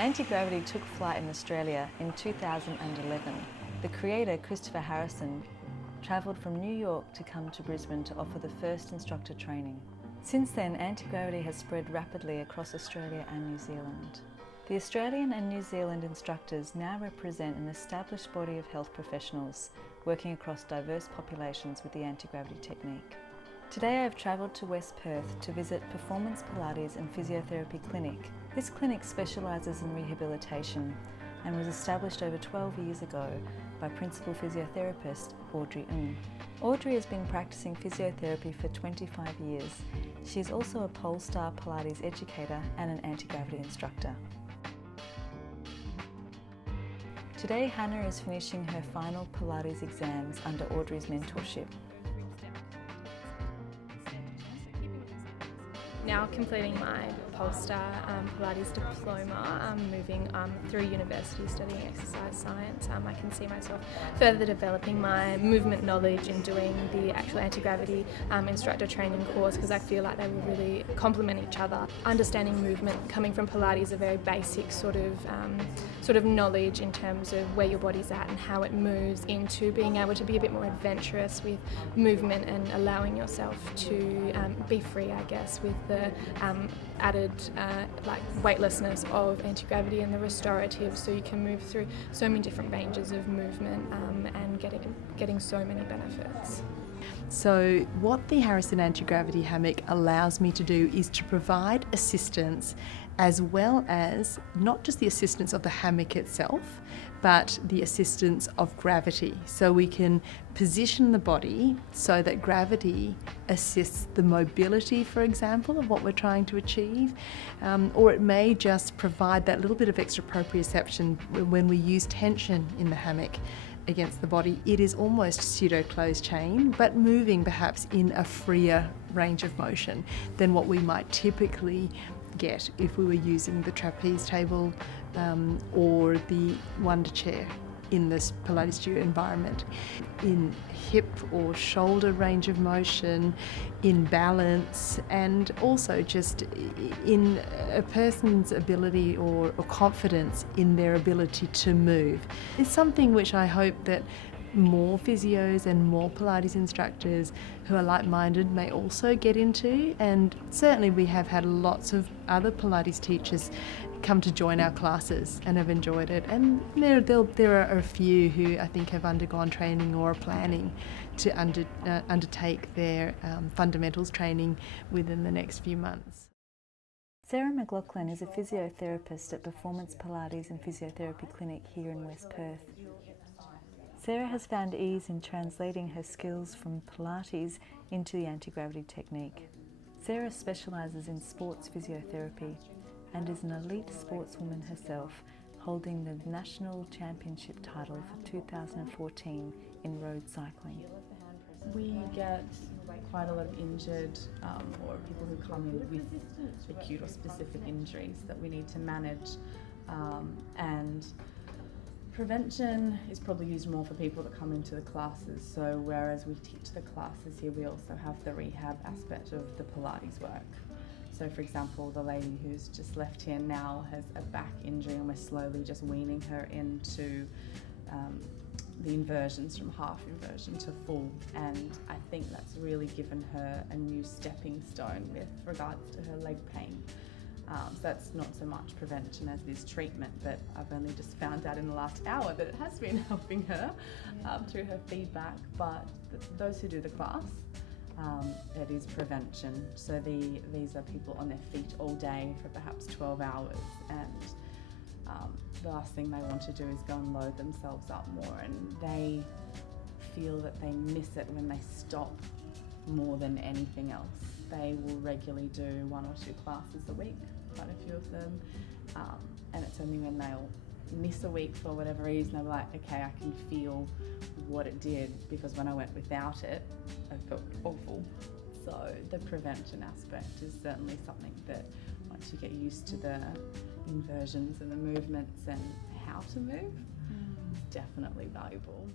Anti-gravity took flight in Australia in 2011. The creator, Christopher Harrison, travelled from New York to come to Brisbane to offer the first instructor training. Since then, anti-gravity has spread rapidly across Australia and New Zealand. The Australian and New Zealand instructors now represent an established body of health professionals working across diverse populations with the anti-gravity technique. Today I have travelled to West Perth to visit Performance Pilates and Physiotherapy Clinic. This clinic specialises in rehabilitation and was established over 12 years ago by principal physiotherapist Audrey Ng. Audrey has been practising physiotherapy for 25 years. She is also a Polestar Pilates educator and an anti-gravity instructor. Today Hannah is finishing her final Pilates exams under Audrey's mentorship. Now completing my Polestar Pilates diploma, I'm moving through university studying exercise science. I can see myself further developing my movement knowledge and doing the actual anti-gravity instructor training course, because I feel like they will really complement each other. Understanding movement coming from Pilates, a very basic sort of knowledge in terms of where your body's at and how it moves, into being able to be a bit more adventurous with movement and allowing yourself to be free, I guess, with the added weightlessness of anti-gravity and the restorative, so you can move through so many different ranges of movement and getting so many benefits. So what the Harrison Anti-Gravity Hammock allows me to do is to provide assistance, as well as not just the assistance of the hammock itself, but the assistance of gravity. So we can position the body so that gravity assists the mobility, for example, of what we're trying to achieve, or it may just provide that little bit of extra proprioception when we use tension in the hammock against the body. It is almost pseudo-closed chain, but moving perhaps in a freer range of motion than what we might typically get if we were using the trapeze table or the wonder chair in this Pilates studio environment. In hip or shoulder range of motion, in balance, and also just in a person's ability or confidence in their ability to move. It's something which I hope that more physios and more Pilates instructors who are like-minded may also get into, and certainly we have had lots of other Pilates teachers come to join our classes and have enjoyed it, and there are a few who I think have undergone training or are planning to undertake their fundamentals training within the next few months. Sarah McLaughlin is a physiotherapist at Performance Pilates and Physiotherapy Clinic here in West Perth. Sarah has found ease in translating her skills from Pilates into the anti-gravity technique. Sarah specialises in sports physiotherapy and is an elite sportswoman herself, holding the national championship title for 2014 in road cycling. We get quite a lot of injured or people who come in with acute or specific injuries that we need to manage, and prevention is probably used more for people that come into the classes. So whereas we teach the classes here, we also have the rehab aspect of the Pilates work. So for example, the lady who's just left here now has a back injury, and we're slowly just weaning her into the inversions from half inversion to full, and I think that's really given her a new stepping stone with regards to her leg pain. So that's not so much prevention as it is treatment, but I've only just found out in the last hour that it has been helping her through her feedback. But those who do the class, it is prevention. So these are people on their feet all day for perhaps 12 hours, and the last thing they want to do is go and load themselves up more, and they feel that they miss it when they stop more than anything else. They will regularly do 1 or 2 classes a week, quite a few of them, and it's only when they'll miss a week for whatever reason they're like, okay, I can feel what it did, because when I went without it, I felt awful. So the prevention aspect is certainly something that once you get used to the inversions and the movements and how to move, it's definitely valuable.